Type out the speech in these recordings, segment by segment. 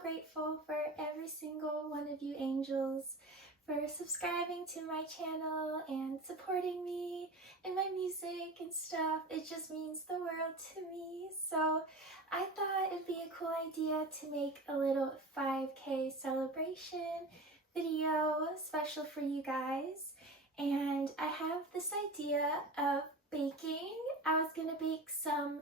grateful for every single one of you angels for subscribing to my channel and supporting me and my music and stuff. It just means the world to me. So I thought it'd be a cool idea to make a little 5K celebration video special for you guys. And I have this idea of baking. I was gonna bake some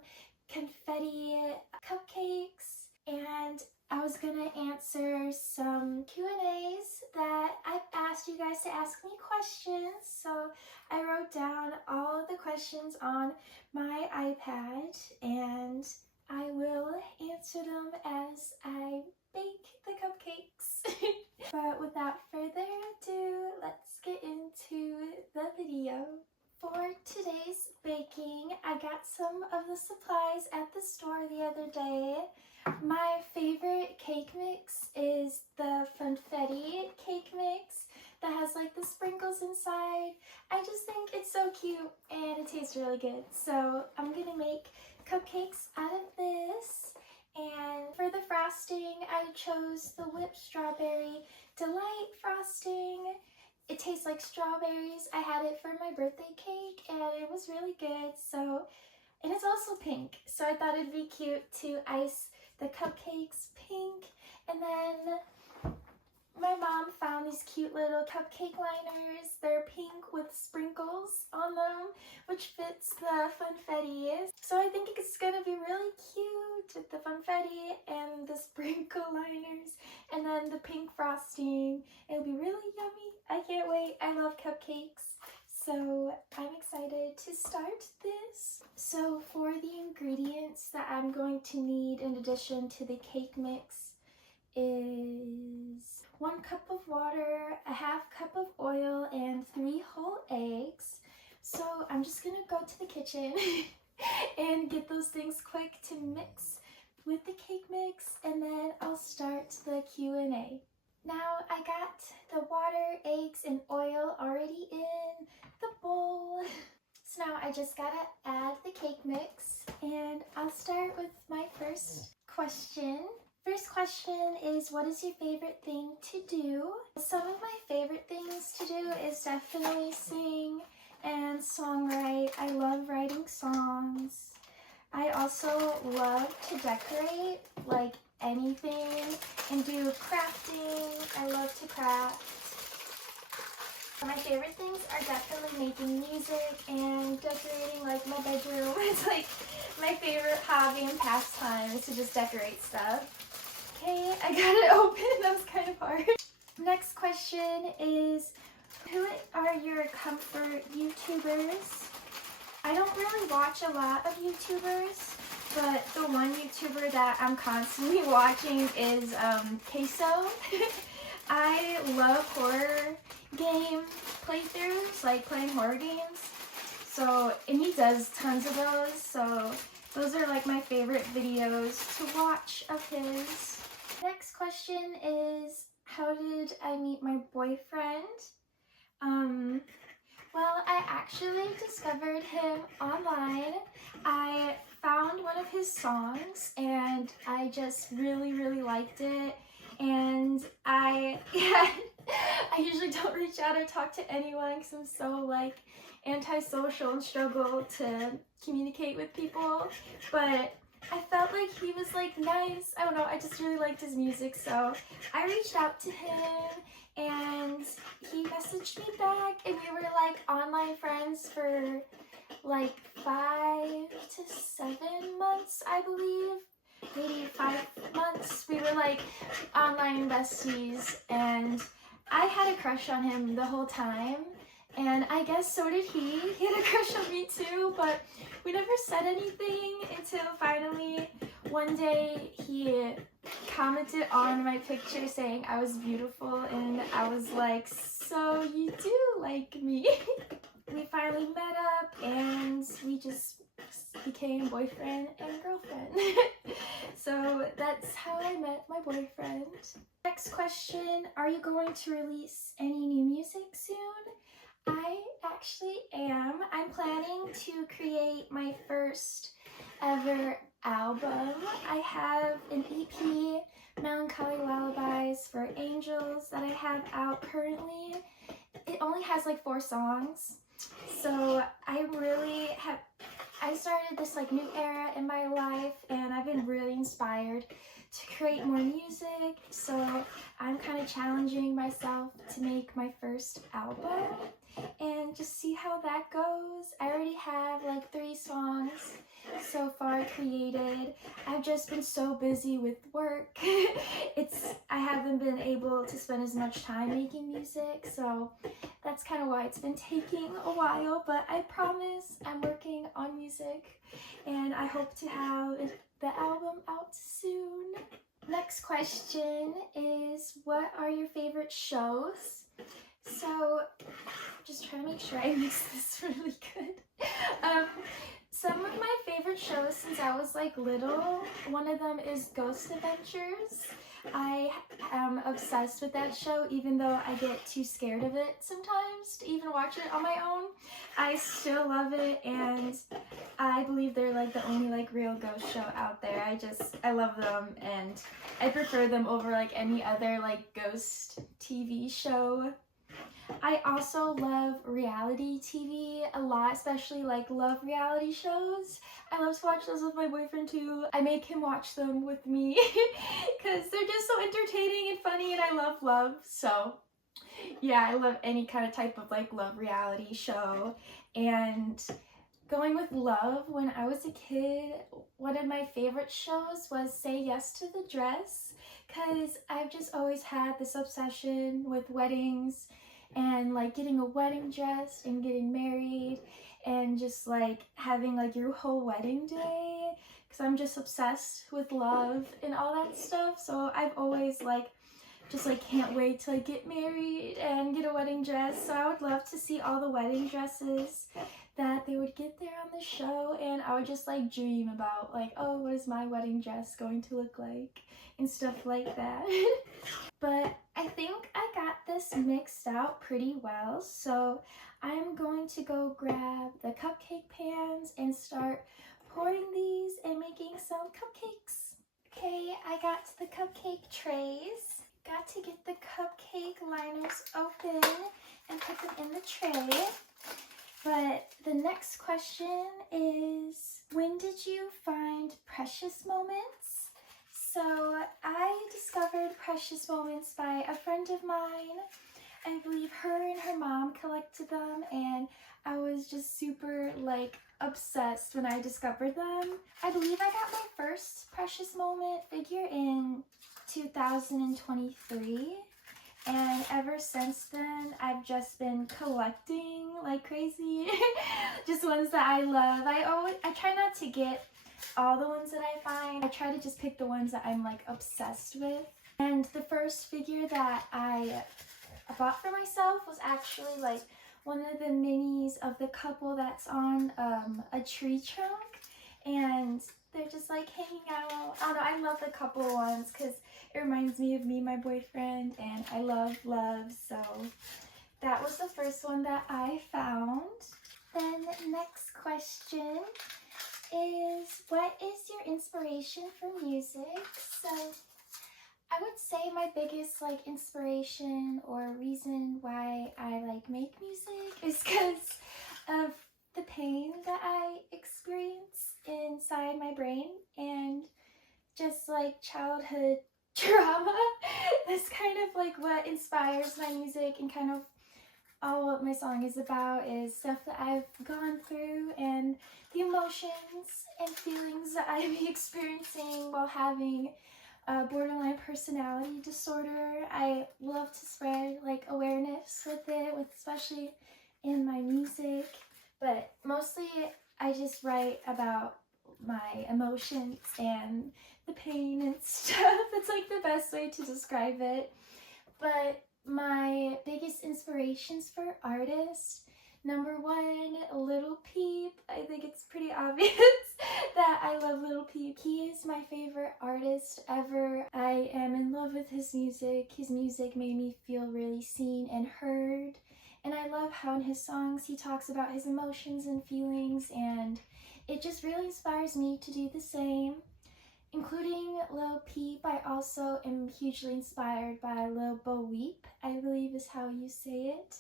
confetti cupcakes, and I was gonna answer some Q&As that I've asked you guys to ask me questions. So I wrote down all of the questions on my iPad, and I will answer them as I bake the cupcakes. But without further ado, let's get into the video. For today's baking, I got some of the supplies at the store the other day. My favorite cake mix is the funfetti cake mix that has like the sprinkles inside. I just think it's so cute and it tastes really good. So I'm gonna make cupcakes out of this. And for the frosting, I chose the whipped strawberry delight frosting. It tastes like strawberries. I had it for my birthday cake and it was really good. So, and it's also pink. So I thought it'd be cute to ice the cupcakes pink. And then my mom found these cute little cupcake liners. They're pink with sprinkles on them, which fits the funfetti. So I think it's gonna be really cute with the funfetti and the sprinkle liners and then the pink frosting. It'll be really yummy. I can't wait. I love cupcakes. So I'm excited to start this. So for the ingredients that I'm going to need in addition to the cake mix is 1 cup of water, a ½ cup of oil, and 3 whole eggs. So I'm just gonna go to the kitchen and get those things quick to mix with the cake mix, and then I'll start the Q&A. Now I got the water, eggs, and oil already in the bowl. So now I just gotta add the cake mix, and I'll start with my first question. First question is, what is your favorite thing to do? Some of my favorite things to do is definitely sing and songwrite. I love writing songs. I also love to decorate, like anything, and do crafting. I love to craft. My favorite things are definitely making music and decorating, like my bedroom. It's like my favorite hobby and pastime is to just decorate stuff. Okay, I got it open. That was kind of hard. Next question is, who are your comfort YouTubers? I don't really watch a lot of YouTubers, but the one YouTuber that I'm constantly watching is xoxo. I love horror game playthroughs, like playing horror games. So, and he does tons of those, so those are like my favorite videos to watch of his. Next question is, how did I meet my boyfriend? Well, I actually discovered him online. I found one of his songs and I just really liked it. And I usually don't reach out or talk to anyone because I'm so like antisocial and struggle to communicate with people. But I felt like he was like nice. I don't know, I just really liked his music, so I reached out to him and he messaged me back, and we were like online friends for like 5 to 7 months, I believe. Maybe 5 months. We were like online besties, and I had a crush on him the whole time. And I guess so did he. He had a crush on me too, but we never said anything until finally one day he commented on my picture saying I was beautiful, and I was like, so you do like me? We finally met up and we just became boyfriend and girlfriend. So that's how I met my boyfriend. Next question, are you going to release any new music soon? I actually am. I'm planning to create my first ever album. I have an EP Melancholy Lullabies for Angels that I have out currently. It only has like 4 songs, so I started this like new era in my life, and I've been really inspired to create more music, so I'm kind of challenging myself to make my first album and just see how that goes. I already have like 3 songs so far created. I've just been so busy with work. I haven't been able to spend as much time making music, so that's kind of why it's been taking a while, but I promise I'm working on music and I hope to have the album out soon. Next question is, what are your favorite shows? So, just trying to make sure I mix this really good. Some of my favorite shows since I was like little, one of them is Ghost Adventures. I am obsessed with that show, even though I get too scared of it sometimes to even watch it on my own. I still love it, and I believe they're like the only like real ghost show out there. I love them, and I prefer them over like any other like ghost TV show. I also love reality TV a lot, especially like love reality shows. I love to watch those with my boyfriend too. I make him watch them with me because they're just so entertaining and funny, and I love love. So yeah, I love any kind of type of like love reality show. And going with love, when I was a kid, one of my favorite shows was Say Yes to the Dress, because I've just always had this obsession with weddings and like getting a wedding dress and getting married and just like having like your whole wedding day, because I'm just obsessed with love and all that stuff. So I've always like just like can't wait to like get married and get a wedding dress. So I would love to see all the wedding dresses that they would get there on the show, and I would just like dream about like, oh, what is my wedding dress going to look like and stuff like that. But I think I got this mixed out pretty well, so I'm going to go grab the cupcake pans and start pouring these and making some cupcakes. Okay, I got the cupcake trays. Got to get the cupcake liners open and put them in the tray. But the next question is, when did you find precious moments? So I discovered precious moments by a friend of mine. I believe her and her mom collected them, and I was just super like obsessed when I discovered them. I believe I got my first precious moment figure in 2023, and ever since then I've just been collecting like crazy. Just ones that I love. I try not to get all the ones that I find. I try to just pick the ones that I'm like obsessed with. And the first figure that I bought for myself was actually like one of the minis of the couple that's on a tree trunk, and they're just like hanging out. I don't know, I love the couple ones because it reminds me of me and my boyfriend, and I love love. So that was the first one that I found. Then next question is, what is your inspiration for music? So I would say my biggest like inspiration or reason why I like make music is because of the pain that I experience inside my brain and just like childhood trauma. That's kind of like what inspires my music, and kind of all what my song is about is stuff that I've gone through and the emotions and feelings that I'm experiencing while having a borderline personality disorder. I love to spread like awareness with it, especially in my music, but mostly I just write about my emotions and the pain and stuff. That's like the best way to describe it. But my biggest inspirations for artists, number one, Lil Peep. I think it's pretty obvious that I love Lil Peep. He is my favorite artist ever. I am in love with his music. His music made me feel really seen and heard. And I love how in his songs he talks about his emotions and feelings, and it just really inspires me to do the same, including Lil Peep, I also am hugely inspired by Lil Bo Weep, I believe is how you say it.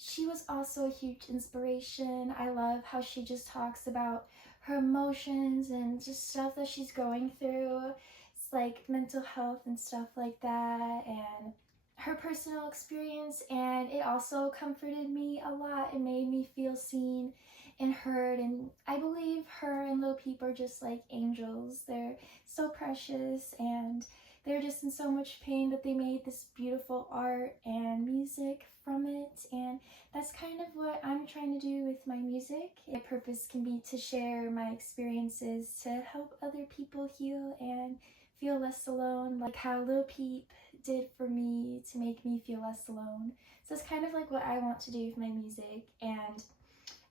She was also a huge inspiration. I love how she just talks about her emotions and just stuff that she's going through. It's like mental health and stuff like that, and her personal experience, and it also comforted me a lot. It made me feel seen and heard, and I believe her and Lil Peep are just like angels. They're so precious, and they're just in so much pain that they made this beautiful art and music from it, and that's kind of what I'm trying to do with my music. My purpose can be to share my experiences to help other people heal and feel less alone, like how Lil Peep did for me to make me feel less alone. So it's kind of like what I want to do with my music. And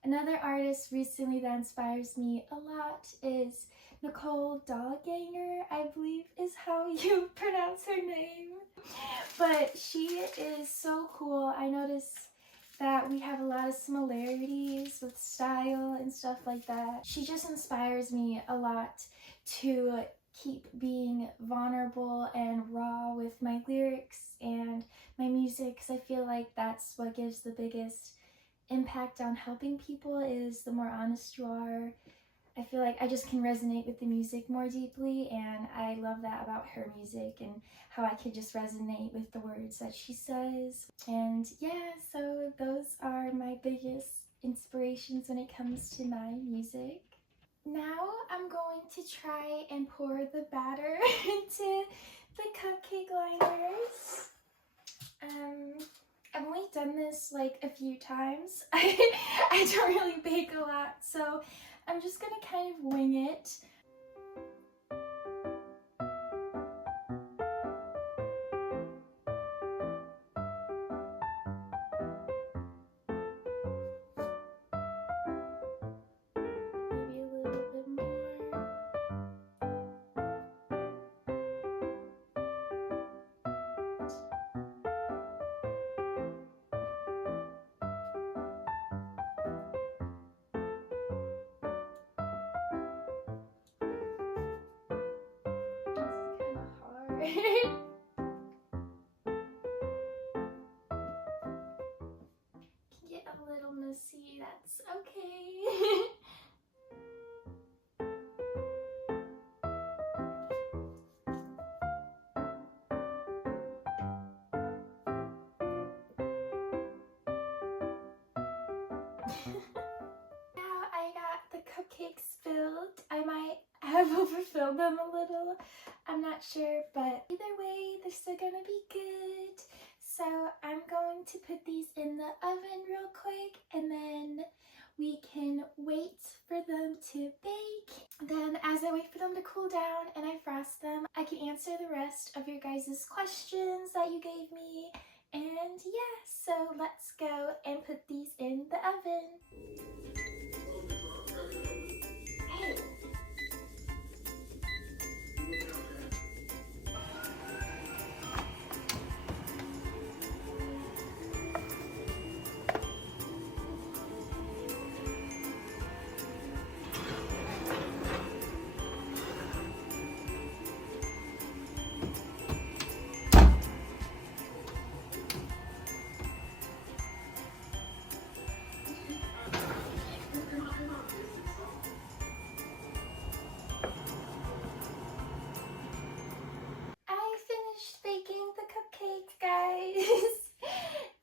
another artist recently that inspires me a lot is Nicole Dollganger, I believe is how you pronounce her name. But she is so cool. I noticed that we have a lot of similarities with style and stuff like that. She just inspires me a lot to keep being vulnerable and raw with my lyrics and my music, because I feel like that's what gives the biggest impact on helping people, is the more honest you are. I feel like I just can resonate with the music more deeply, and I love that about her music and how I could just resonate with the words that she says. And yeah, so those are my biggest inspirations when it comes to my music. Now I'm going to try and pour the batter into the cupcake liners. I've only done this like a few times. I don't really bake a lot, so I'm just gonna kind of wing it. Maybe a little bit more. This is kind of hard. Can get a little messy, that's okay. Now I got the cupcakes filled. I might have overfilled them a little, I'm not sure, but either way they're still gonna be good. So I'm going to put these in the oven real quick, and then we can wait for them to bake. Then as I wait for them to cool down and I frost them, I can answer the rest of your guys' questions that you gave me. And yeah, so let's go and put these in the oven. Hey.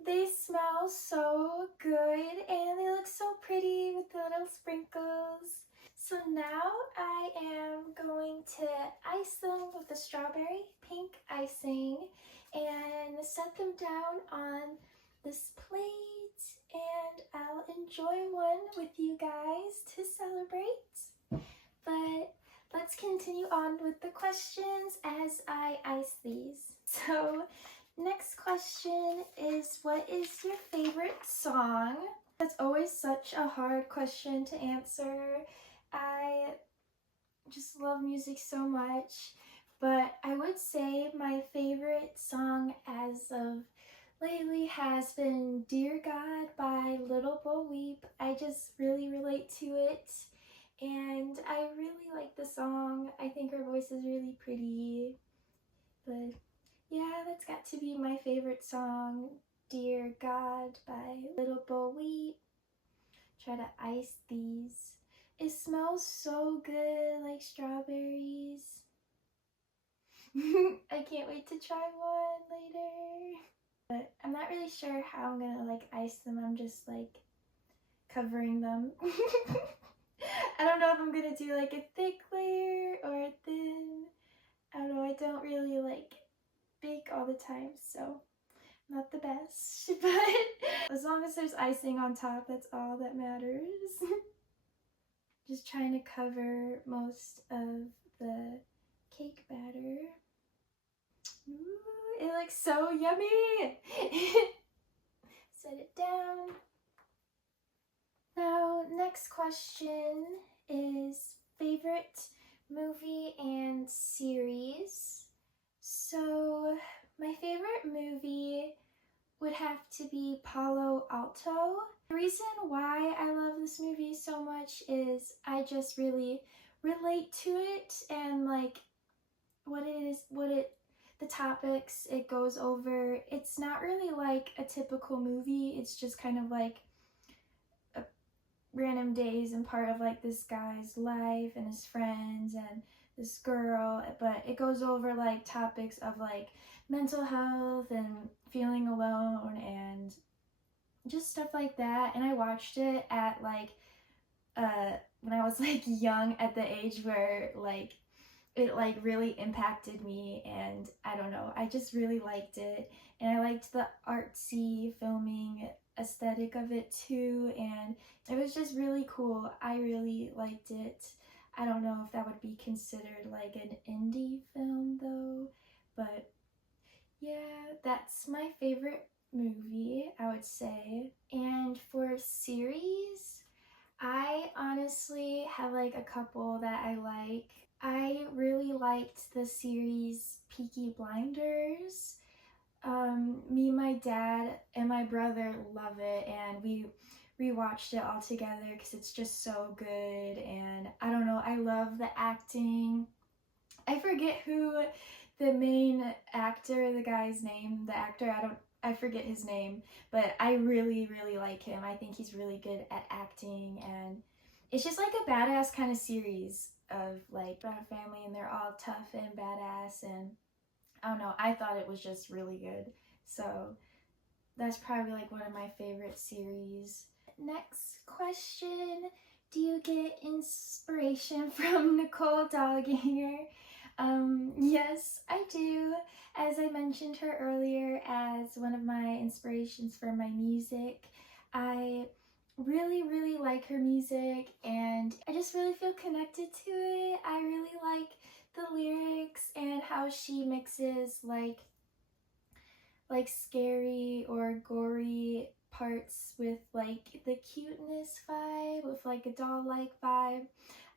They smell so good and they look so pretty with the little sprinkles. So now I am going to ice them with the strawberry pink icing and set them down on this plate, and I'll enjoy one with you guys to celebrate. But let's continue on with the questions as I ice these. So next question is, what is your favorite song? That's always such a hard question to answer. I just love music so much, but I would say my favorite song as of lately has been Dear God by Little Bo Weep. I just really relate to it, And I really like the song. I think her voice is really pretty. But yeah, that's got to be my favorite song, Dear God by Little Bo Wheat. Try to ice these. It smells so good, like strawberries. I can't wait to try one later. But I'm not really sure how I'm gonna like ice them. I'm just like covering them. I don't know if I'm gonna do like a thick layer or a thin. I don't know, I don't really like bake all the time, so not the best. But as long as there's icing on top, that's all that matters. Just trying to cover most of the cake batter. Ooh, it looks so yummy! Set it down. Now, next question is favorite movie and series. So, my favorite movie would have to be Palo Alto. The reason why I love this movie so much is I just really relate to it and like the topics it goes over. It's not really like a typical movie. It's just kind of like random days and part of like this guy's life and his friends and this girl, but it goes over like topics of like mental health and feeling alone and just stuff like that. And I watched it at like when I was like young, at the age where like it like really impacted me, and I don't know, I just really liked it. And I liked the artsy filming aesthetic of it too, and it was just really cool. I really liked it. I don't know if that would be considered like an indie film though, but yeah, that's my favorite movie, I would say. And for series, I honestly have like a couple that I like. I really liked the series Peaky Blinders. Me, my dad, and my brother love it, and we rewatched it all together because it's just so good. And I don't know, I love the acting. I forget who the main actor, the guy's name, the actor, I forget his name, but I really, really like him. I think he's really good at acting, and it's just like a badass kind of series of like about a family, and they're all tough and badass, and I don't know, I thought it was just really good. So that's probably like one of my favorite series. Next question, do you get inspiration from Nicole Dollganger? Yes, I do. As I mentioned her earlier as one of my inspirations for my music, I really, really like her music, and I just really feel connected to it. I really like the lyrics and how she mixes like scary or gory parts with like the cuteness vibe, with like a doll-like vibe.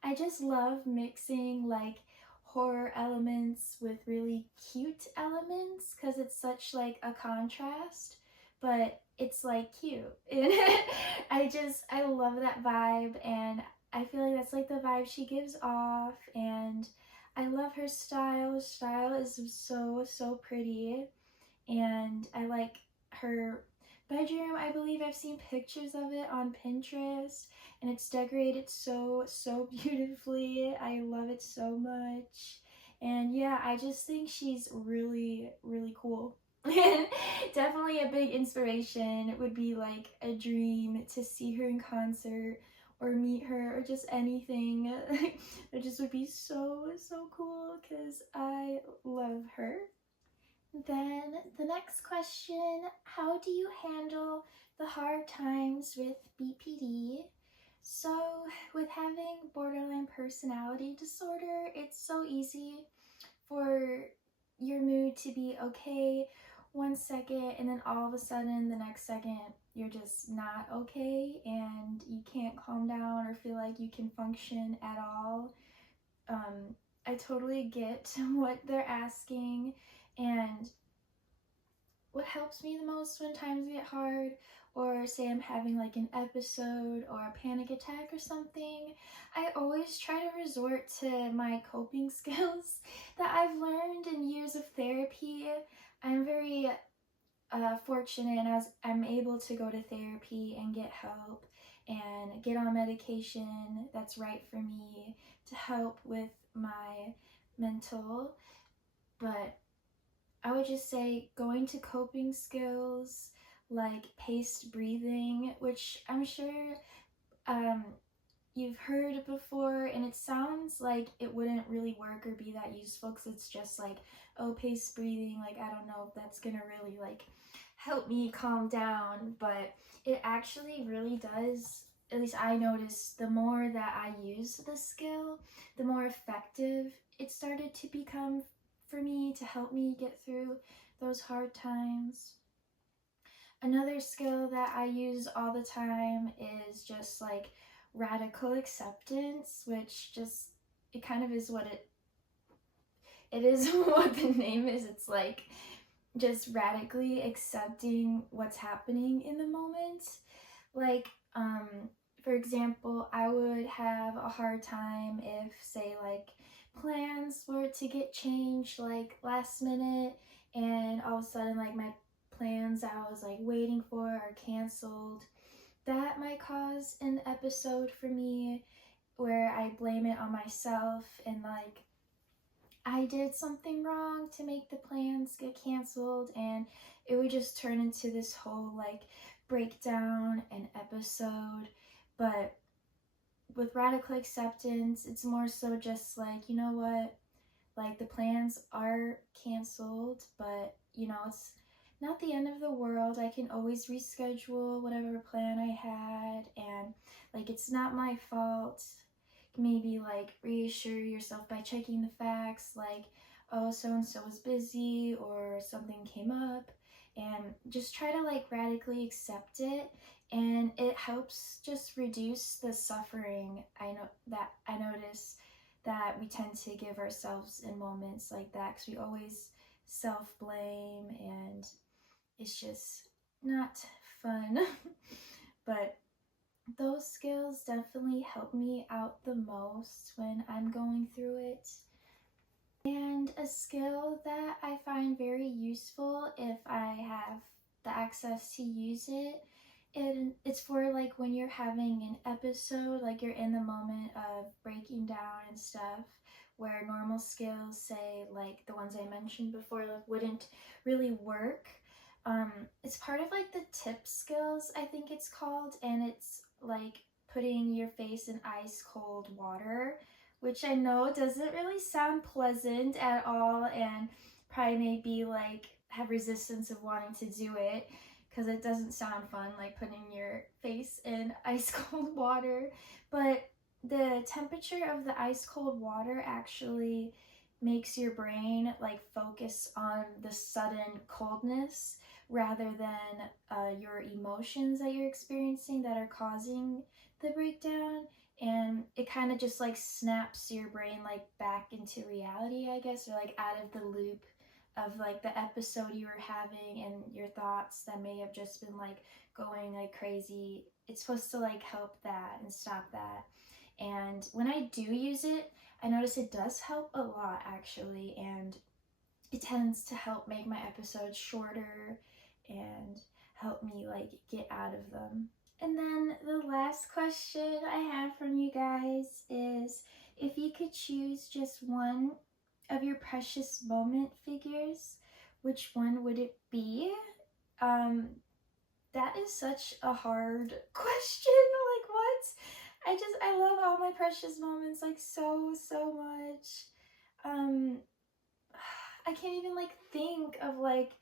I just love mixing like horror elements with really cute elements because it's such like a contrast, but it's like cute. And I love that vibe, and I feel like that's like the vibe she gives off, and I love her style. Her style is so pretty, and I like her bedroom. I believe I've seen pictures of it on Pinterest, and it's decorated so beautifully. I love it so much. And yeah, I just think she's really, really cool. And definitely a big inspiration. It would be like a dream to see her in concert or meet her or just anything. It just would be so cool because I love her. Then the next question, how do you handle the hard times with BPD? So with having borderline personality disorder, it's so easy for your mood to be okay one second, and then all of a sudden the next second you're just not okay and you can't calm down or feel like you can function at all. I totally get what they're asking, and what helps me the most when times get hard, or say I'm having like an episode or a panic attack or something, I always try to resort to my coping skills that I've learned in years of therapy. I'm very fortunate, and I'm able to go to therapy and get help and get on medication that's right for me to help with my mental. But I would just say going to coping skills like paced breathing, which I'm sure um, you've heard before, and it sounds like it wouldn't really work or be that useful because it's just like, oh, paced breathing, like I don't know if that's gonna really like help me calm down, but it actually really does. At least I noticed the more that I used the skill, the more effective it started to become for me to help me get through those hard times. Another skill that I use all the time is just like radical acceptance, which just, it kind of is what it is what the name is. It's like just radically accepting what's happening in the moment. Like, for example, I would have a hard time if, say, like plans were to get changed like last minute, and all of a sudden like my plans that I was like waiting for are canceled. That might cause an episode for me where I blame it on myself and like I did something wrong to make the plans get canceled, and it would just turn into this whole like breakdown and episode. But with radical acceptance, it's more so just like, you know what, like the plans are canceled, but you know, it's not the end of the world. I can always reschedule whatever plan I had, and like it's not my fault. Maybe like reassure yourself by checking the facts, like, oh, so and so was busy or something came up, and just try to like radically accept it. And it helps just reduce the suffering. I notice that we tend to give ourselves in moments like that because we always self-blame, and it's just not fun. But those skills definitely help me out the most when I'm going through it. And a skill that I find very useful if I have the access to use it, it's for like when you're having an episode, like you're in the moment of breaking down and stuff, where normal skills, say like the ones I mentioned before, like wouldn't really work. It's part of like the tip skills, I think it's called, and it's like putting your face in ice cold water, which I know doesn't really sound pleasant at all, and probably maybe like have resistance of wanting to do it because it doesn't sound fun, like putting your face in ice cold water. But the temperature of the ice cold water actually makes your brain like focus on the sudden coldness rather than your emotions that you're experiencing that are causing the breakdown. And it kind of just like snaps your brain like back into reality, I guess, or like out of the loop of like the episode you were having and your thoughts that may have just been like going like crazy. It's supposed to like help that and stop that. And when I do use it, I notice it does help a lot actually, and it tends to help make my episodes shorter and help me like get out of them. And then the last question I have from you guys is, if you could choose just one of your precious moment figures, which one would it be? That is such a hard question. Like, what? I love all my precious moments like so much. I can't even like think of like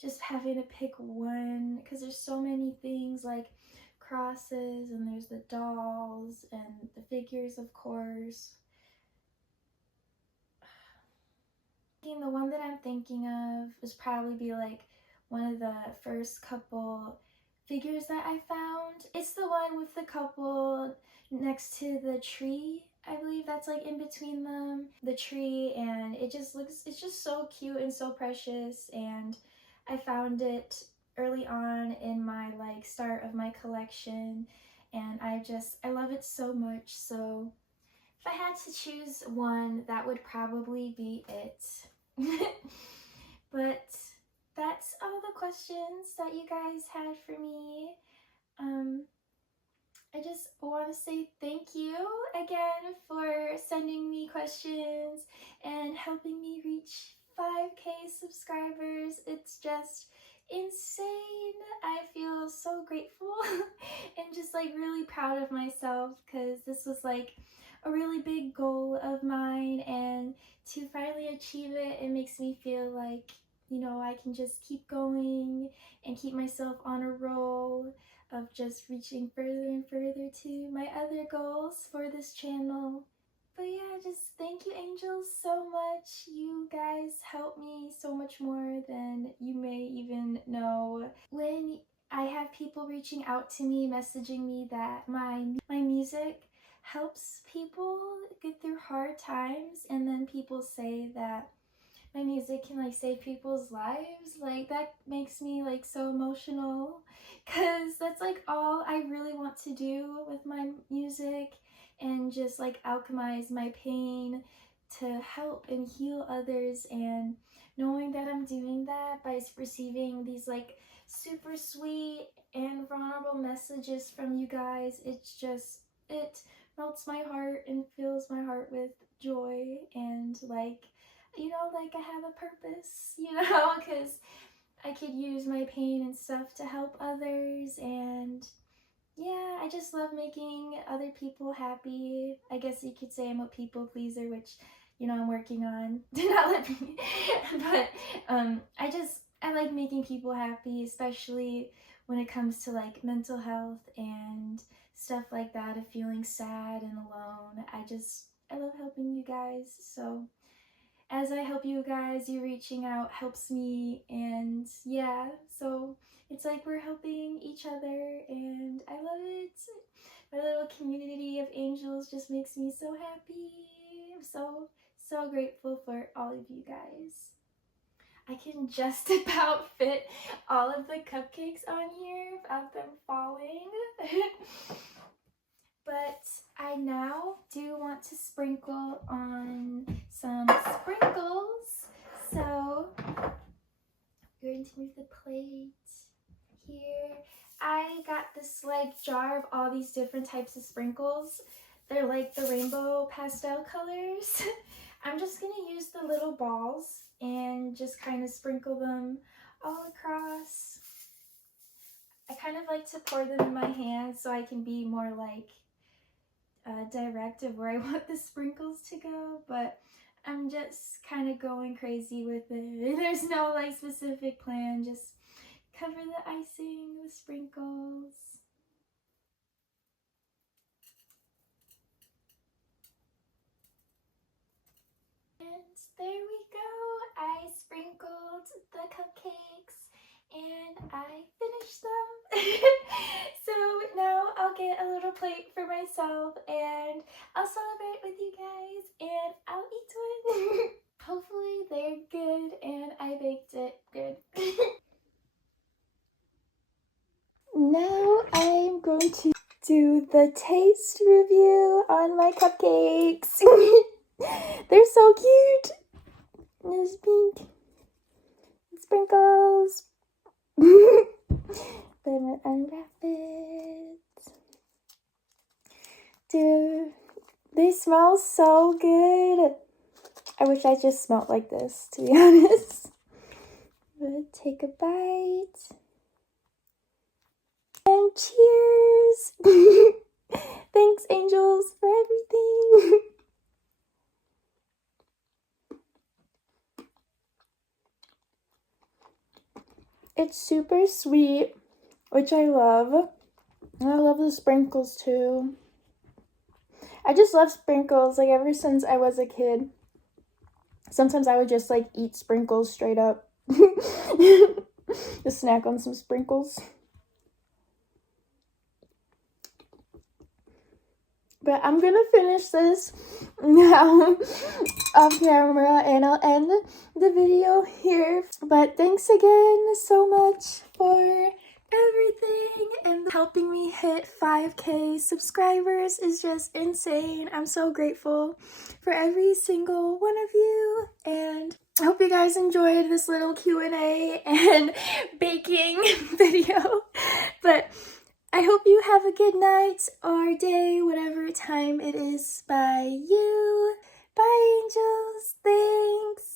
just having to pick one because there's so many things like crosses, and there's the dolls and the figures, of course. The one that I'm thinking of was probably be like one of the first couple figures that I found. It's the one with the couple next to the tree. I believe that's like in between them, the tree, and it's just so cute and so precious. And I found it early on in my like start of my collection, and I love it so much. So if I had to choose one, that would probably be it. But that's all the questions that you guys had for me. I just want to say thank you again for sending me questions and helping me reach 5K subscribers. It's just insane. I feel so grateful and just like really proud of myself, because this was like a really big goal of mine, and to finally achieve it, it makes me feel like, you know, I can just keep going and keep myself on a roll of just reaching further and further to my other goals for this channel. But yeah, just thank you, angels, so much. You guys help me so much more than you may even know. When I have people reaching out to me, messaging me that my music helps people get through hard times, and then people say that my music can like save people's lives, like that makes me like so emotional, because that's like all I really want to do with my music, and just like alchemize my pain to help and heal others. And knowing that I'm doing that by receiving these like super sweet and vulnerable messages from you guys, it's just, it melts my heart and fills my heart with joy, and like, you know, like I have a purpose, you know, because I could use my pain and stuff to help others. And yeah, I just love making other people happy. I guess you could say I'm a people pleaser, which, you know, I'm working on. Do not let me. But I like making people happy, especially when it comes to like mental health and stuff like that, of feeling sad and alone. I love helping you guys. So as I help you guys, you reaching out helps me, and yeah, so it's like we're helping each other, and I love it. My little community of angels just makes me so happy. I'm so grateful for all of you guys. I can just about fit all of the cupcakes on here without them falling. But I now do want to sprinkle on some sprinkles. So we're going to move the plate here. I got this like jar of all these different types of sprinkles. They're like the rainbow pastel colors. I'm just going to use the little balls and just kind of sprinkle them all across. I kind of like to pour them in my hand so I can be more like direct of where I want the sprinkles to go, but I'm just kind of going crazy with it. There's no like specific plan, just cover the icing with sprinkles. And there we go. I sprinkled the cupcakes and I finished them. So now I'll get a little plate for myself and I'll celebrate with you guys and I'll eat one. Hopefully they're good and I baked it good. Now I'm going to do the taste review on my cupcakes. They're so cute. There's pink sprinkles. Then I'm gonna unwrap it. Dude, they smell so good. I wish I just smelled like this, to be honest. I'm gonna take a bite. And cheers! Thanks, angels, for everything. It's super sweet, which I love. And I love the sprinkles too. I just love sprinkles, like ever since I was a kid. Sometimes I would just like eat sprinkles straight up. Just snack on some sprinkles. But I'm gonna finish this now off camera and I'll end the video here. But thanks again so much for everything, and helping me hit 5K subscribers is just insane. I'm so grateful for every single one of you, and I hope you guys enjoyed this little Q&A and baking video. But I hope you have a good night or day, whatever time it is by you. Bye, angels. Thanks.